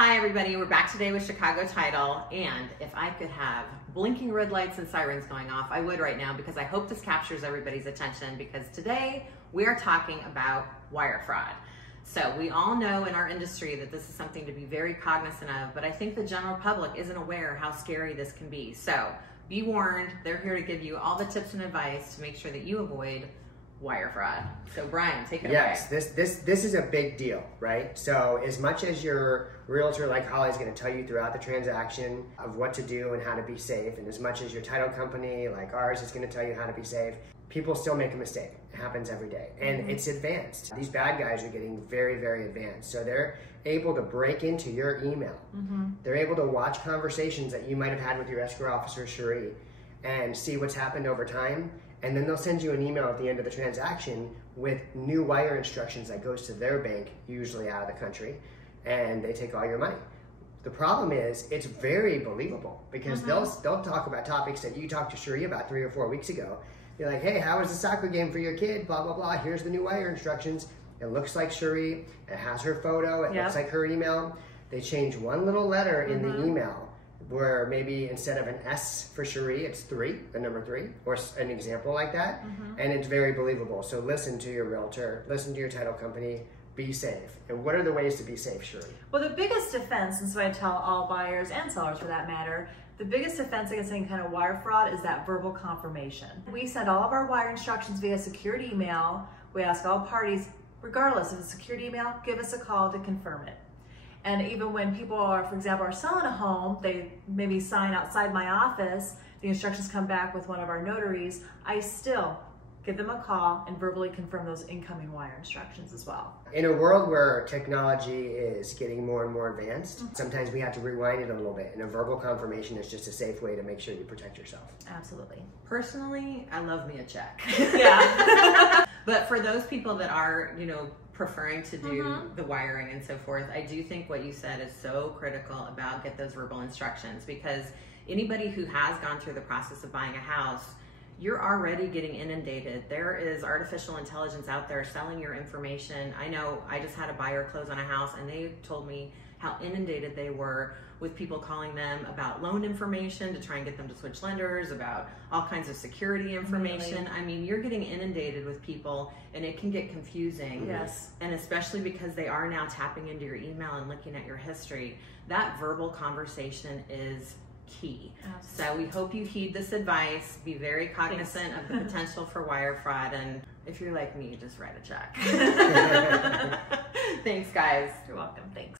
Hi everybody, we're back today with Chicago Title, and if I could have blinking red lights and sirens going off, I would right now, because I hope this captures everybody's attention, because today we are talking about wire fraud. So we all know in our industry that this is something to be very cognizant of, but I think the general public isn't aware how scary this can be. So be warned, they're here to give you all the tips and advice to make sure that you avoid wire fraud. So Brian, take it away. Yes, this is a big deal, right? So as much as your realtor like Holly is going to tell you throughout the transaction of what to do and how to be safe, and as much as your title company like ours is going to tell you how to be safe, people still make a mistake. It happens every day, and it's advanced. These bad guys are getting very, very advanced. So they're able to break into your email. They're able to watch conversations that you might have had with your escrow officer, Sheree, and see what's happened over time. And then they'll send you an email at the end of the transaction with new wire instructions that goes to their bank, usually out of the country, and they take all your money. The problem is, it's very believable, because they'll talk about topics that you talked to Sheree about 3 or 4 weeks ago. You're like, hey, how was the soccer game for your kid? Blah, blah, blah. Here's the new wire instructions. It looks like Sheree. It has her photo. It looks like her email. They change one little letter in the email, where maybe instead of an S for Sheree, it's 3, the number 3, or an example like that, and it's very believable. So listen to your realtor, listen to your title company, be safe. And what are the ways to be safe, Sheree? Well, the biggest defense, and so I tell all buyers and sellers for that matter, the biggest defense against any kind of wire fraud is that verbal confirmation. We send all of our wire instructions via secure email. We ask all parties, regardless of the secure email, give us a call to confirm it. And even when people are, for example, are selling a home, they maybe sign outside my office, the instructions come back with one of our notaries, I still give them a call and verbally confirm those incoming wire instructions as well. In a world where technology is getting more and more advanced, sometimes we have to rewind it a little bit, and a verbal confirmation is just a safe way to make sure you protect yourself. Absolutely. Personally, I love me a check. Yeah. But for those people that are, preferring to do the wiring and so forth, I do think what you said is so critical about get those verbal instructions, because anybody who has gone through the process of buying a house, you're already getting inundated. There is artificial intelligence out there selling your information. I know I just had a buyer close on a house, and they told me how inundated they were with people calling them about loan information to try and get them to switch lenders, about all kinds of security information. I mean, you're getting inundated with people, and it can get confusing. Yes. And especially because they are now tapping into your email and looking at your history. That verbal conversation is key. So we hope you heed this advice. Be very cognizant of the potential for wire fraud, and if you're like me, just write a check. Thanks, guys. You're welcome. Thanks.